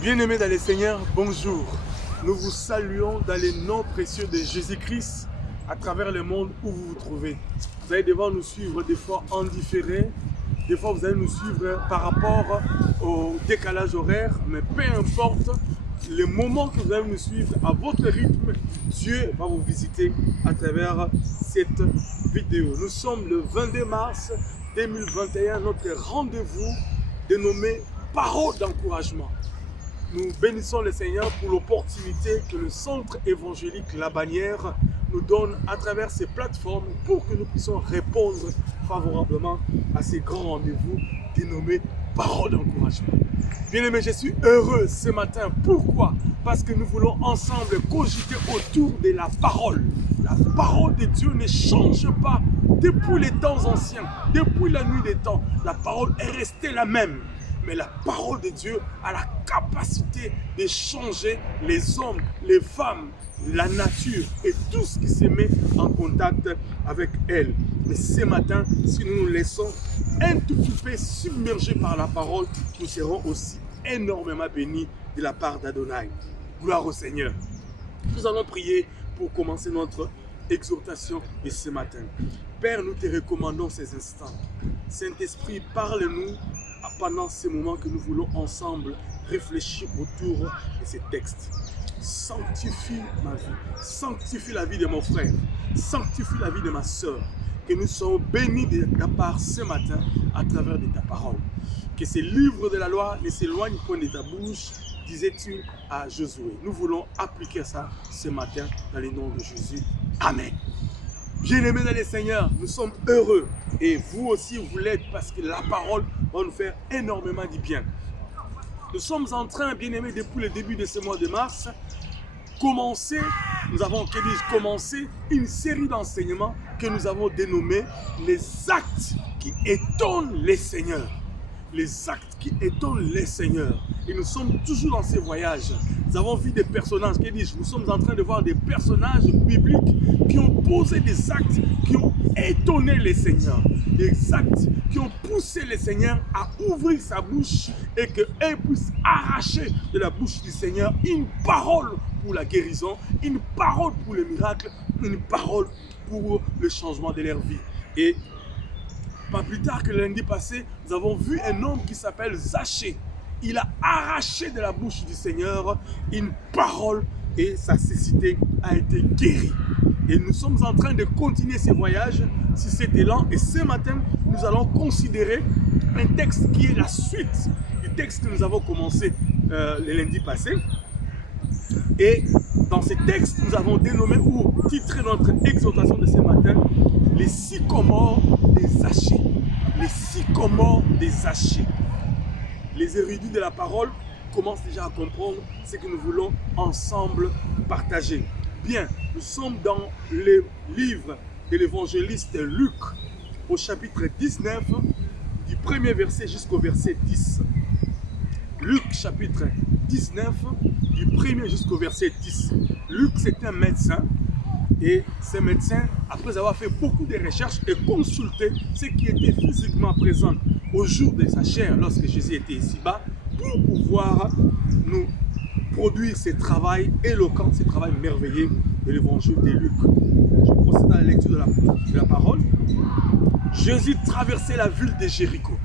Bien-aimés dans les Seigneurs, bonjour. Nous vous saluons dans les noms précieux de Jésus-Christ à travers le monde où vous vous trouvez. Vous allez devoir nous suivre des fois en différé, des fois vous allez nous suivre par rapport au décalage horaire, mais peu importe le moment que vous allez nous suivre à votre rythme, Dieu va vous visiter à travers cette vidéo. Nous sommes le 22 mars 2021, notre rendez-vous dénommé Parole d'encouragement. Nous bénissons le Seigneur pour l'opportunité que le Centre évangélique La Bannière nous donne à travers ces plateformes pour que nous puissions répondre favorablement à ces grands rendez-vous dénommés Parole d'encouragement. Bien-aimés, je suis heureux ce matin. Pourquoi? Parce que nous voulons ensemble cogiter autour de la parole. La parole de Dieu ne change pas depuis les temps anciens, depuis la nuit des temps. La parole est restée la même. Mais la parole de Dieu a la capacité de changer les hommes, les femmes, la nature et tout ce qui se met en contact avec elle. Mais ce matin, si nous nous laissons un tout petit peu submerger par la parole, nous serons aussi énormément bénis de la part d'Adonai. Gloire au Seigneur. Nous allons prier pour commencer notre exhortation de ce matin. Père, nous te recommandons ces instants. Saint-Esprit, parle-nous pendant ces moments que nous voulons ensemble réfléchir autour de ces textes. Sanctifie ma vie, sanctifie la vie de mon frère, sanctifie la vie de ma soeur. Que nous soyons bénis de ta part ce matin à travers de ta parole. Que ces livres de la loi ne s'éloignent point de ta bouche, disais-tu à Josué. Nous voulons appliquer ça ce matin dans le nom de Jésus. Amen. Bien-aimés dans les Seigneurs, nous sommes heureux et vous aussi vous l'êtes parce que la parole va nous faire énormément du bien. Nous sommes en train, bien-aimés, depuis le début de ce mois de mars, commencé une série d'enseignements que nous avons dénommés les actes qui étonnent les Seigneurs. Les actes qui étonnent les Seigneurs. Et nous sommes toujours dans ces voyages. Nous avons vu des personnages, nous sommes en train de voir des personnages bibliques qui ont posé des actes qui ont étonné les Seigneurs. Des actes qui ont poussé les Seigneurs à ouvrir sa bouche et qu'elle puisse arracher de la bouche du Seigneur une parole pour la guérison, une parole pour le miracle, une parole pour le changement de leur vie. Et pas plus tard que lundi passé, nous avons vu un homme qui s'appelle Zachée. Il a arraché de la bouche du Seigneur une parole et sa cécité a été guérie. Et nous sommes en train de continuer ces voyages sur cet élan. Et ce matin, nous allons considérer un texte qui est la suite du texte que nous avons commencé le lundi passé. Et dans ce texte, nous avons dénommé ou titré notre exhortation de ce matin les sycomores des Zachée. Les sycomores des Zachée. Les érudits de la parole commencent déjà à comprendre ce que nous voulons ensemble partager. Bien, nous sommes dans le livre de l'évangéliste Luc, au chapitre 19, du premier verset jusqu'au verset 10. Luc, chapitre 19, du premier jusqu'au verset 10. Luc, c'est un médecin. Et ce médecin, après avoir fait beaucoup de recherches et consulté ceux qui étaient physiquement présents au jour de sa chair, lorsque Jésus était ici-bas, pour pouvoir nous produire ce travail éloquent, ce travail merveilleux de l'évangile de Luc. Je procède à la lecture de la parole. Jésus traversait la ville de Jéricho.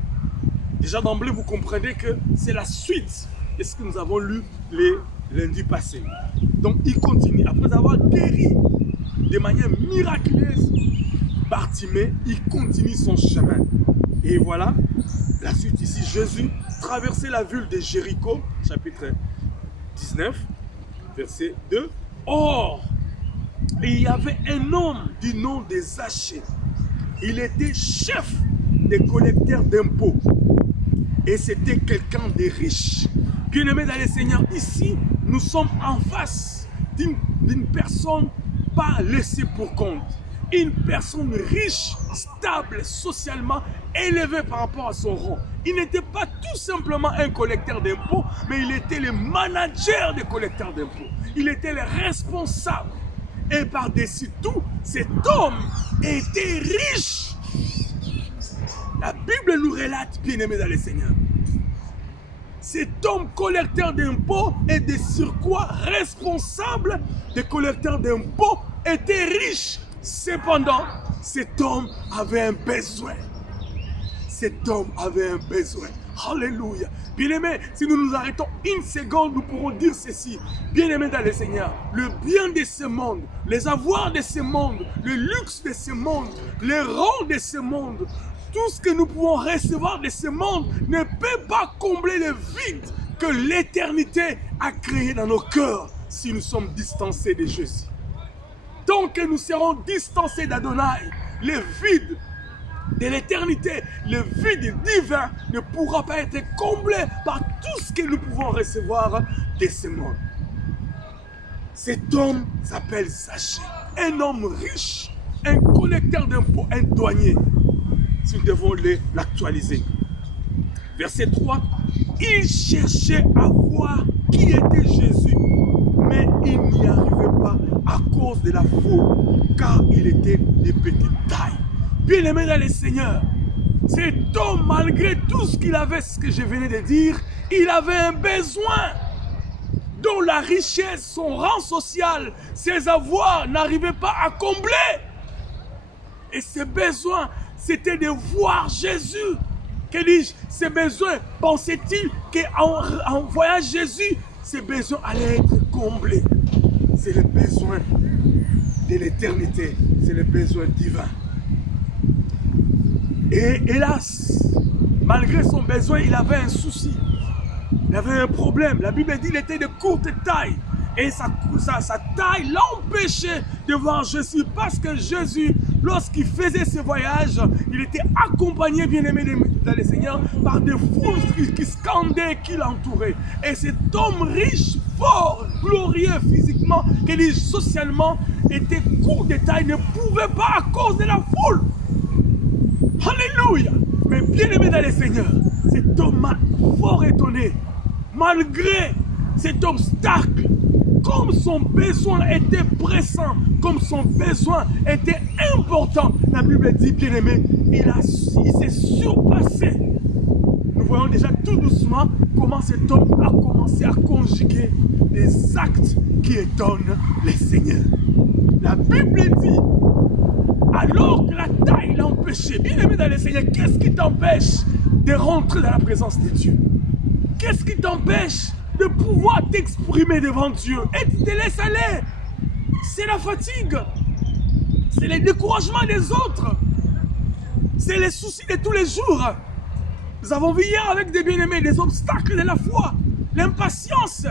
Déjà d'emblée, vous comprenez que c'est la suite de ce que nous avons lu les lundis passés. Donc il continue, après avoir guéri de manière miraculeuse Bartimée, il continue son chemin. Et voilà, la suite ici, Jésus traversait la ville de Jéricho, chapitre 19, verset 2. Or, il y avait un homme du nom de Zachée. Il était chef des collecteurs d'impôts. Et c'était quelqu'un de riche. Bien-aimés dans les Seigneurs, ici, nous sommes en face d'une personne pas laissée pour compte. Une personne riche, stable, socialement élevée par rapport à son rang. Il n'était pas tout simplement un collecteur d'impôts, mais il était le manager des collecteurs d'impôts. Il était le responsable. Et par-dessus tout, cet homme était riche. La Bible nous relate, bien-aimés dans les Seigneurs. Cet homme collecteur d'impôts et de surcroît responsable des collecteurs d'impôts était riche. Cependant, cet homme avait un besoin. Cet homme avait un besoin. Alléluia. Bien-aimés, si nous nous arrêtons une seconde, nous pourrons dire ceci. Bien-aimés dans le Seigneur, le bien de ce monde, les avoirs de ce monde, le luxe de ce monde, les rangs de ce monde, tout ce que nous pouvons recevoir de ce monde ne peut pas combler le vide que l'éternité a créé dans nos cœurs si nous sommes distancés de Jésus. Tant que nous serons distancés d'Adonai, le vide de l'éternité, le vide divin ne pourra pas être comblé par tout ce que nous pouvons recevoir de ce monde. Cet homme s'appelle Zachée, un homme riche, un collecteur d'impôts, un douanier. Si nous devons l'actualiser. Verset 3, il cherchait à voir qui était Jésus, mais il n'y arrivait pas à cause de la foule, car il était de petite taille. Bien-aimé dans le Seigneur, cet homme, malgré tout ce qu'il avait, ce que je venais de dire, il avait un besoin dont la richesse, son rang social, ses avoirs n'arrivaient pas à combler. Et ce besoin, c'était de voir Jésus. Que dis-je? Ces besoins, pensait-il qu'en voyant Jésus, ces besoins allaient être comblés. C'est le besoin de l'éternité, c'est le besoin divin. Et hélas, malgré son besoin, il avait un souci. Il avait un problème. La Bible dit qu'il était de courte taille. Et sa taille l'empêchait de voir Jésus. Parce que Jésus, lorsqu'il faisait ce voyage, il était accompagné, bien-aimé dans le Seigneur, par des foules qui scandaient, qui l'entouraient. Et cet homme riche, fort, glorieux physiquement, et socialement, était court de taille, ne pouvait pas à cause de la foule. Alléluia. Mais bien-aimé dans le Seigneur, cet homme m'a fort étonné. Malgré cet obstacle, comme son besoin était pressant, comme son besoin était important, la Bible dit, bien-aimé, il s'est surpassé. Nous voyons déjà tout doucement comment cet homme a commencé à conjuguer des actes qui étonnent les seigneurs. La Bible dit, alors que la taille l'empêchait, bien-aimé dans le Seigneur, qu'est-ce qui t'empêche de rentrer dans la présence de Dieu? Qu'est-ce qui t'empêche de pouvoir t'exprimer devant Dieu et tu te laisses aller? C'est la fatigue, c'est le découragement des autres, c'est les soucis de tous les jours. Nous avons vu hier avec des bien-aimés des obstacles de la foi, l'impatience.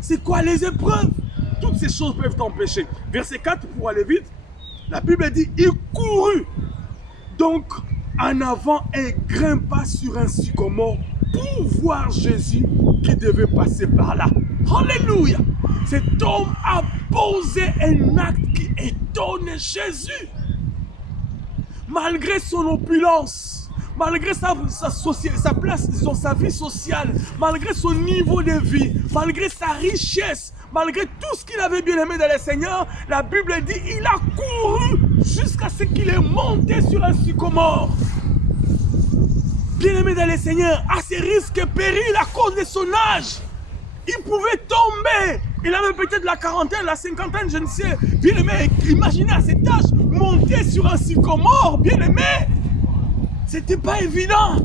C'est quoi les épreuves? Toutes ces choses peuvent t'empêcher. Verset 4, pour aller vite, la Bible dit, il courut donc en avant et grimpa sur un sycomore pour voir Jésus qui devait passer par là. Alléluia! Cet homme a posé un acte qui étonne Jésus. Malgré son opulence, malgré sa place, sa vie sociale, malgré son niveau de vie, malgré sa richesse, malgré tout ce qu'il avait bien aimé dans le Seigneur, la Bible dit il a couru jusqu'à ce qu'il est monté sur un sycomore. Bien-aimé dans le Seigneur, à ses risques et périls à cause de son âge, il pouvait tomber. Il avait peut-être la quarantaine, la cinquantaine, je ne sais. Bien-aimé, imaginez à cet âge, monter sur un sycomore, bien-aimé. C'était pas évident.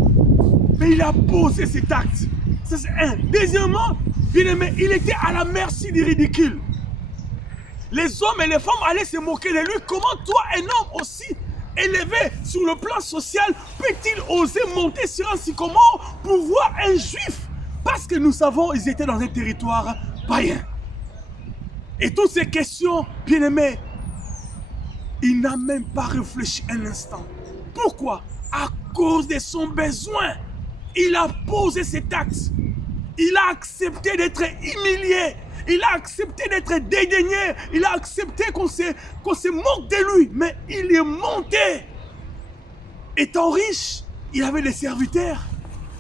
Mais il a posé cet acte. Ça, c'est un. Deuxièmement, bien-aimé, il était à la merci du ridicule. Les hommes et les femmes allaient se moquer de lui. Comment toi, un homme aussi élevé sur le plan social, peut-il oser monter sur un sycomore pour voir un juif? Parce que nous savons, ils étaient dans un territoire païen. Et toutes ces questions, bien-aimés, il n'a même pas réfléchi un instant. Pourquoi? À cause de son besoin. Il a posé cet acte. Il a accepté d'être humilié. Il a accepté d'être dédaigné. Il a accepté qu'on se moque de lui. Mais il est monté. Étant riche, il avait des serviteurs.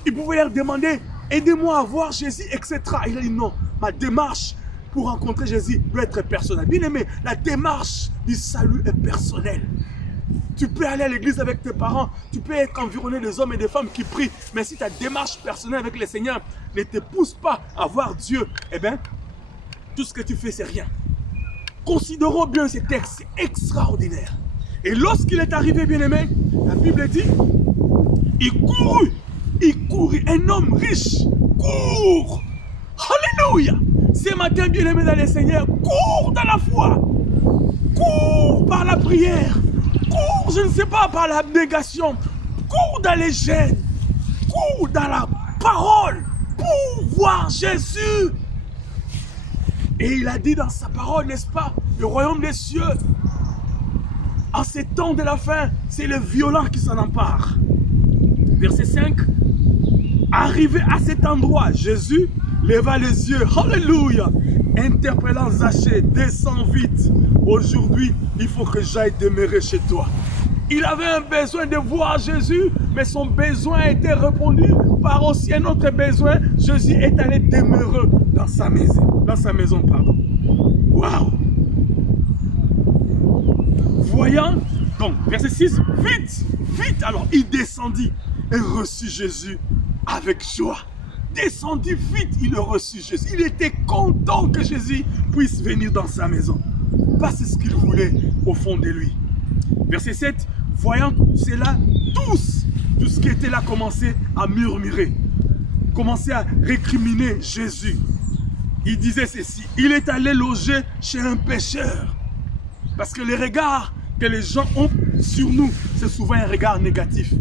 Il pouvait leur demander, aidez-moi à voir Jésus, etc. Il a dit non, ma démarche pour rencontrer Jésus doit être personnelle. Bien aimé, la démarche du salut est personnelle. Tu peux aller à l'église avec tes parents, tu peux être environné des hommes et des femmes qui prient, mais si ta démarche personnelle avec le Seigneur ne te pousse pas à voir Dieu, eh bien, tout ce que tu fais, c'est rien. Considérons bien ces textes, c'est extraordinaire. Et lorsqu'il est arrivé, bien-aimé, la Bible dit, il courut, un homme riche, court. Alléluia. Ce matin, bien-aimé dans le Seigneur, cours dans la foi, cours par la prière, cours, je ne sais pas, par l'abnégation, cours dans les gènes, cours dans la parole pour voir Jésus. Et il a dit dans sa parole, n'est-ce pas, le royaume des cieux, en ces temps de la fin, c'est le violent qui s'en empare. Verset 5, arrivé à cet endroit, Jésus leva les yeux, alléluia, interpellant Zachée, descends vite, aujourd'hui, il faut que j'aille demeurer chez toi. Il avait un besoin de voir Jésus, mais son besoin a été répondu par aussi un autre besoin. Jésus est allé demeurer dans sa maison, pardon. Waouh! Voyant, donc, verset 6, vite, alors il descendit et reçut Jésus avec joie. Descendit vite, il reçut Jésus. Il était content que Jésus puisse venir dans sa maison. Parce que ce qu'il voulait au fond de lui. Verset 7, voyant cela, tous ce qui était là commençaient à murmurer, commençaient à récriminer Jésus. Il disait ceci, il est allé loger chez un pécheur. Parce que les regards que les gens ont sur nous, c'est souvent un regard négatif.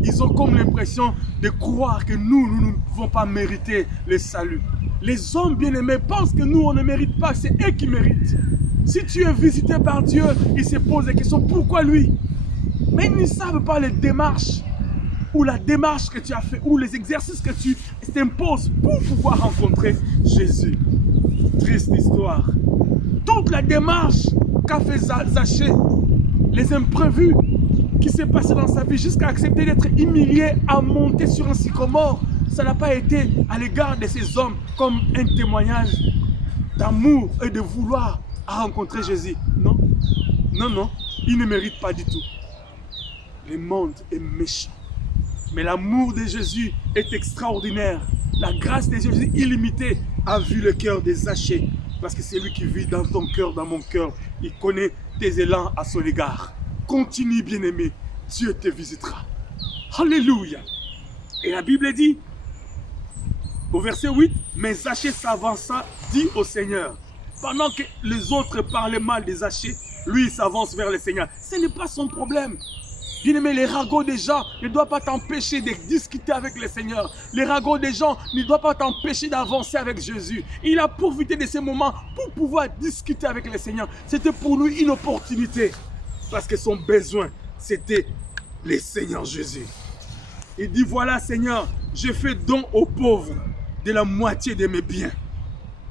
Ils ont comme l'impression de croire que nous ne pouvons pas mériter le salut. Les hommes bien-aimés pensent que nous, on ne mérite pas, c'est eux qui méritent. Si tu es visité par Dieu, ils se posent la question, pourquoi lui? Mais ils ne savent pas les démarches, ou la démarche que tu as fait, ou les exercices que tu t'imposes pour pouvoir rencontrer Jésus. Triste histoire. Toute la démarche qu'a fait Zachée, les imprévus qui s'est passé dans sa vie jusqu'à accepter d'être humilié à monter sur un sycomore, ça n'a pas été à l'égard de ces hommes comme un témoignage d'amour et de vouloir à rencontrer Jésus. Non, non, non, il ne mérite pas du tout. Le monde est méchant. Mais l'amour de Jésus est extraordinaire. La grâce de Jésus illimitée a vu le cœur de Zachée. Parce que c'est lui qui vit dans ton cœur, dans mon cœur. Il connaît tes élans à son égard. Continue, bien-aimé. Dieu te visitera. Alléluia. Et la Bible dit, au verset 8, mais Zachée s'avança, dit au Seigneur. Pendant que les autres parlaient mal de Zachée, lui il s'avance vers le Seigneur. Ce n'est pas son problème. Bien-aimé, les ragots des gens ne doivent pas t'empêcher de discuter avec le Seigneur. Les ragots des gens ne doivent pas t'empêcher d'avancer avec Jésus. Il a profité de ces moments pour pouvoir discuter avec le Seigneur. C'était pour lui une opportunité. Parce que son besoin, c'était le Seigneur Jésus. Il dit, voilà Seigneur, je fais don aux pauvres de la moitié de mes biens.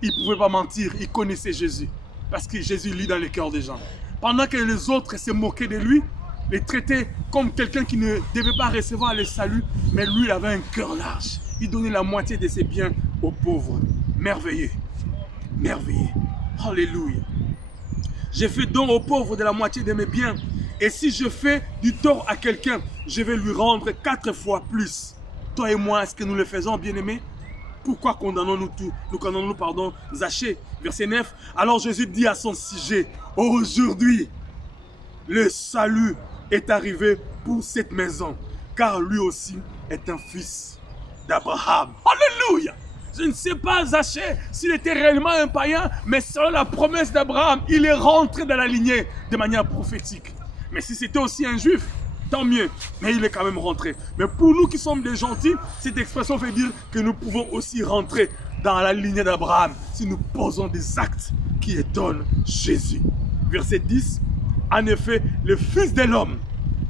Il ne pouvait pas mentir, il connaissait Jésus. Parce que Jésus lit dans le cœur des gens. Pendant que les autres se moquaient de lui, les traitaient comme quelqu'un qui ne devait pas recevoir le salut, mais lui, il avait un cœur large. Il donnait la moitié de ses biens aux pauvres. Merveilleux. Merveilleux. Alléluia. J'ai fait don aux pauvres de la moitié de mes biens. Et si je fais du tort à quelqu'un, je vais lui rendre 4 fois plus. Toi et moi, est-ce que nous le faisons, bien-aimés? Pourquoi condamnons-nous tout? Nous condamnons, pardon, Zachée. Verset 9. Alors Jésus dit à son sujet, aujourd'hui, le salut est arrivé pour cette maison, car lui aussi est un fils d'Abraham. Alléluia! Je ne sais pas, Zachée, s'il était réellement un païen, mais selon la promesse d'Abraham, il est rentré dans la lignée de manière prophétique. Mais si c'était aussi un juif, tant mieux, mais il est quand même rentré. Mais pour nous qui sommes des gentils, cette expression veut dire que nous pouvons aussi rentrer dans la lignée d'Abraham si nous posons des actes qui étonnent Jésus. Verset 10. En effet, le Fils de l'homme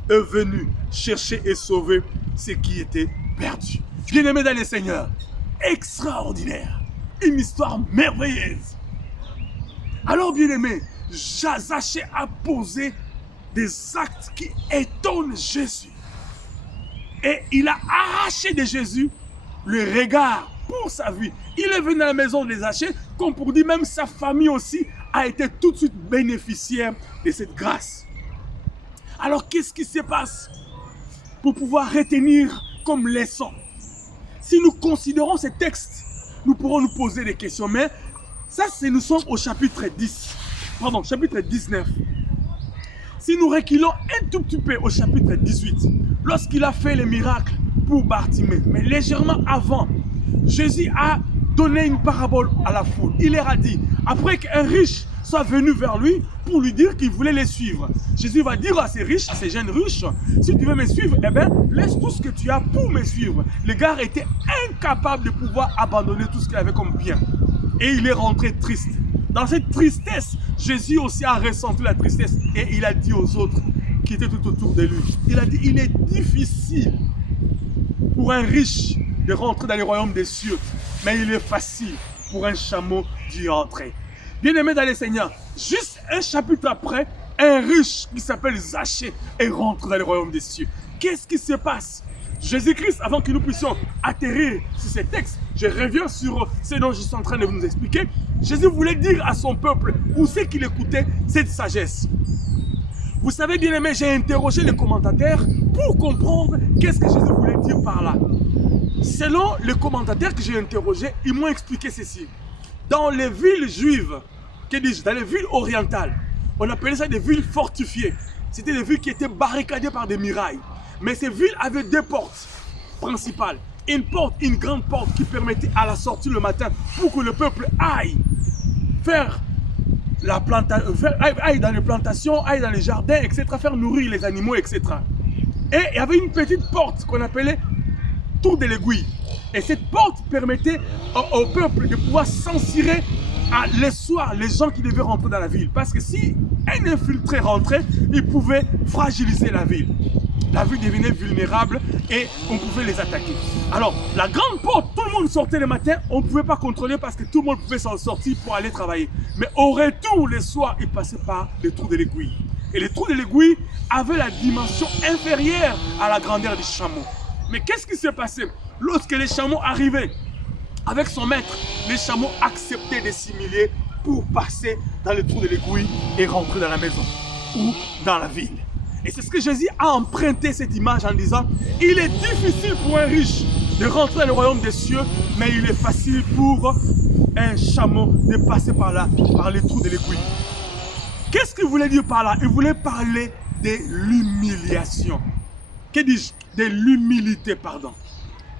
est venu chercher et sauver ce qui était perdu. Bien-aimé dans le Seigneur, extraordinaire, une histoire merveilleuse. Alors, bien-aimé, Zachée a posé des actes qui étonnent Jésus. Et il a arraché de Jésus le regard pour sa vie. Il est venu à la maison de Zachée, comme pour dire, même sa famille aussi a été tout de suite bénéficiaire de cette grâce. Alors qu'est-ce qui se passe pour pouvoir retenir comme leçon? Si nous considérons ces textes, nous pourrons nous poser des questions. Mais ça, nous sommes au chapitre 19. Si nous reculons un tout petit peu au chapitre 18, lorsqu'il a fait les miracles pour Bartimée, mais légèrement avant, Jésus a donné une parabole à la foule. Il leur a dit, après qu'un riche soit venu vers lui pour lui dire qu'il voulait les suivre, Jésus va dire à ces riches, à ces jeunes riches, si tu veux me suivre, eh bien, laisse tout ce que tu as pour me suivre. Le gars était incapable de pouvoir abandonner tout ce qu'il avait comme bien. Et il est rentré triste. Dans cette tristesse, Jésus aussi a ressenti la tristesse et il a dit aux autres qui étaient tout autour de lui, il a dit, il est difficile pour un riche de rentrer dans le royaume des cieux, mais il est facile pour un chameau d'y entrer. Bien-aimés dans le Seigneur, juste un chapitre après, un riche qui s'appelle Zachée est rentré dans le royaume des cieux. Qu'est-ce qui se passe? Jésus-Christ, avant que nous puissions atterrir sur ces textes, je reviens sur ce dont je suis en train de vous expliquer. Jésus voulait dire à son peuple, où c'est qu'il écoutait cette sagesse. Vous savez, bien aimé, j'ai interrogé les commentateurs pour comprendre qu'est-ce que Jésus voulait dire par là. Selon les commentateurs que j'ai interrogés, ils m'ont expliqué ceci. Dans les villes juives, que dis-je, dans les villes orientales, on appelait ça des villes fortifiées. C'était des villes qui étaient barricadées par des murailles. Mais ces villes avaient deux portes principales. Une grande porte qui permettait à la sortie le matin pour que le peuple aille faire aille dans les plantations, aille dans les jardins, etc., faire nourrir les animaux, etc. Et il y avait une petite porte qu'on appelait tour de l'aiguille. Et cette porte permettait au peuple de pouvoir censurer les soirs les gens qui devaient rentrer dans la ville. Parce que si un infiltré rentrait, il pouvait fragiliser la ville. La ville devenait vulnérable et on pouvait les attaquer. Alors, la grande porte, tout le monde sortait le matin, on ne pouvait pas contrôler parce que tout le monde pouvait s'en sortir pour aller travailler. Mais au retour, les soirs, ils passaient par les trous de l'aiguille. Et les trous de l'aiguille avaient la dimension inférieure à la grandeur du chameau. Mais qu'est-ce qui s'est passé? Lorsque les chameaux arrivaient avec son maître, les chameaux acceptaient de s'humilier pour passer dans les trous de l'aiguille et rentrer dans la maison ou dans la ville. Et c'est ce que Jésus a emprunté cette image en disant, il est difficile pour un riche de rentrer dans le royaume des cieux, mais il est facile pour un chameau de passer par là, par les trous de l'aiguille. Qu'est-ce qu'il voulait dire par là? Il voulait parler de l'humiliation. Que dis-je? De l'humilité, pardon.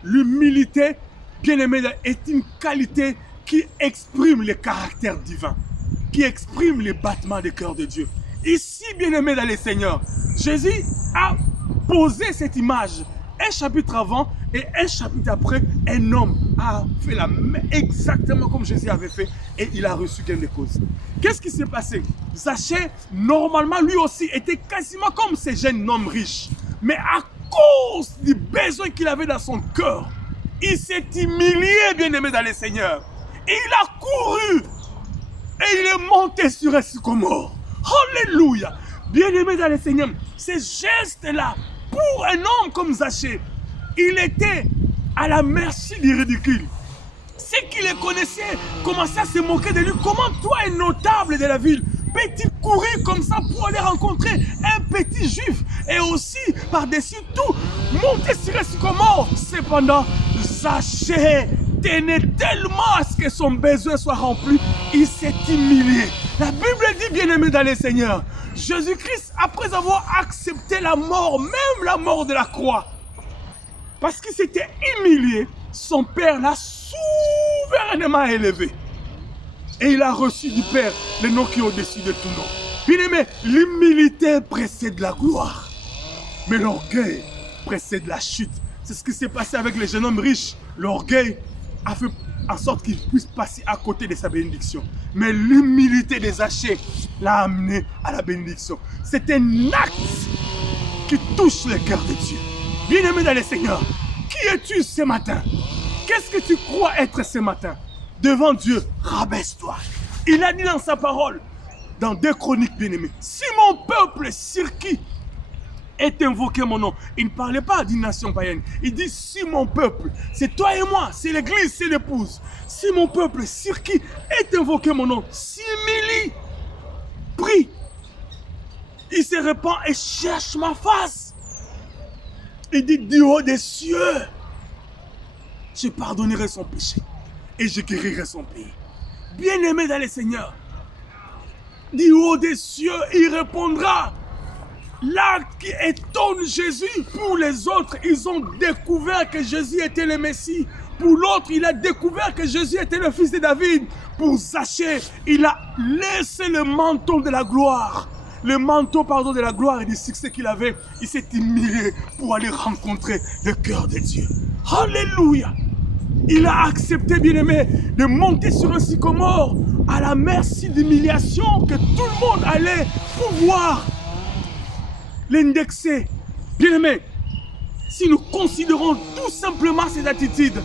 L'humilité, bien aimé, est une qualité qui exprime le caractère divin, qui exprime les battements du cœur de Dieu. Ici, bien aimé dans les Seigneurs, Jésus a posé cette image. Un chapitre avant et un chapitre après, un homme a fait exactement comme Jésus avait fait et il a reçu gain de cause. Qu'est-ce qui s'est passé? Zachée, normalement, lui aussi, était quasiment comme ces jeunes hommes riches. Mais à cause du besoin qu'il avait dans son cœur, il s'est humilié, bien aimé dans les Seigneurs. Et il a couru et il est monté sur un sycomore. Alléluia! Bien-aimé dans le Seigneur, ces gestes-là, pour un homme comme Zachée, il était à la merci du ridicule. Ceux qui le connaissaient commençaient à se moquer de lui. Comment toi, un notable de la ville, peux-tu courir comme ça pour aller rencontrer un petit juif et aussi, par-dessus tout, monter sur un sycomore? Cependant, Zachée tenait tellement à ce que son besoin soit rempli, il s'est humilié. La Bible dit, bien-aimé dans le Seigneur, Jésus-Christ, après avoir accepté la mort, même la mort de la croix, parce qu'il s'était humilié, son Père l'a souverainement élevé. Et il a reçu du Père le nom qui est au-dessus de tout nom. Bien-aimé, l'humilité précède la gloire, mais l'orgueil précède la chute. C'est ce qui s'est passé avec les jeunes hommes riches. L'orgueil a fait en sorte qu'il puisse passer à côté de sa bénédiction. Mais l'humilité des Zachée l'a amené à la bénédiction. C'est un acte qui touche le cœur de Dieu. Bien-aimé dans le Seigneur, qui es-tu ce matin? Qu'est-ce que tu crois être ce matin? Devant Dieu, rabaisse-toi. Il a dit dans sa parole, dans 2 Chroniques, bien-aimés, si mon peuple sur qui est invoqué mon nom. Il ne parlait pas d'une nation païenne. Il dit, si mon peuple, c'est toi et moi, c'est l'église, c'est l'épouse. Si mon peuple, sur qui est invoqué mon nom, s'humilie, prie, Il se répand et cherche ma face. Il dit du haut des cieux, je pardonnerai son péché et je guérirai son pays. Bien-aimé dans le Seigneur, du haut des cieux, il répondra. L'acte qui étonne Jésus, pour les autres, ils ont découvert que Jésus était le Messie. Pour l'autre, il a découvert que Jésus était le fils de David. Pour Zachée, il a laissé le manteau de la gloire. Le manteau, pardon, de la gloire et du succès qu'il avait. Il s'est humilié pour aller rencontrer le cœur de Dieu. Alléluia! Il a accepté, bien-aimé, de monter sur un sycomore à la merci d'humiliation que tout le monde allait pouvoir l'indexer. Bien-aimé, si nous considérons tout simplement cette attitude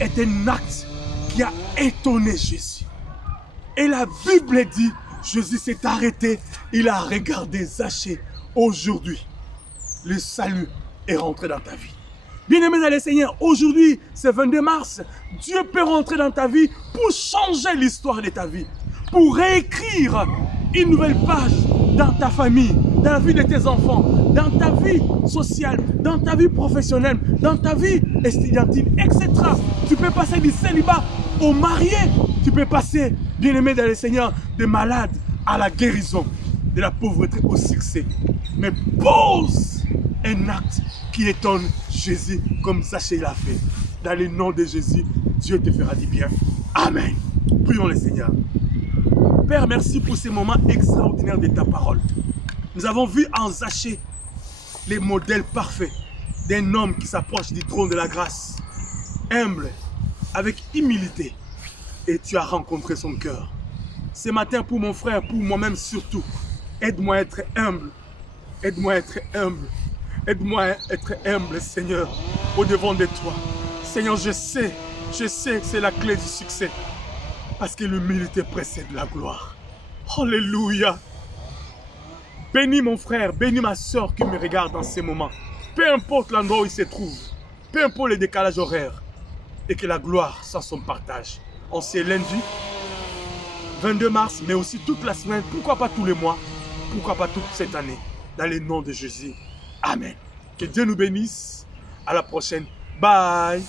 est un acte qui a étonné Jésus. Et la Bible dit, Jésus s'est arrêté, il a regardé Zachée. Aujourd'hui, le salut est rentré dans ta vie. Bien-aimé dans le Seigneur, aujourd'hui, c'est 22 mars, Dieu peut rentrer dans ta vie pour changer l'histoire de ta vie, pour réécrire une nouvelle page dans ta famille, dans la vie de tes enfants, dans ta vie sociale, dans ta vie professionnelle, dans ta vie estudiantine, etc. Tu peux passer du célibat au marié, tu peux passer, bien-aimé dans le Seigneur, de malade à la guérison, de la pauvreté au succès. Mais pose un acte qui étonne Jésus comme Zachée l'a fait. Dans le nom de Jésus, Dieu te fera du bien. Amen. Prions le Seigneur. Père, merci pour ces moments extraordinaires de ta parole. Nous avons vu en Zachée les modèles parfaits d'un homme qui s'approche du trône de la grâce, humble, avec humilité. Et tu as rencontré son cœur. Ce matin, pour mon frère, pour moi-même surtout, aide-moi à être humble. Aide-moi à être humble. Aide-moi à être humble, Seigneur, au-devant de toi. Seigneur, je sais que c'est la clé du succès. Parce que l'humilité précède la gloire. Alléluia. Bénis mon frère, bénis ma soeur qui me regarde dans ces moments. Peu importe l'endroit où il se trouve, peu importe le décalage horaire, et que la gloire soit son partage. On sait lundi, 22 mars, mais aussi toute la semaine, pourquoi pas tous les mois, pourquoi pas toute cette année, dans le nom de Jésus. Amen. Que Dieu nous bénisse. À la prochaine. Bye.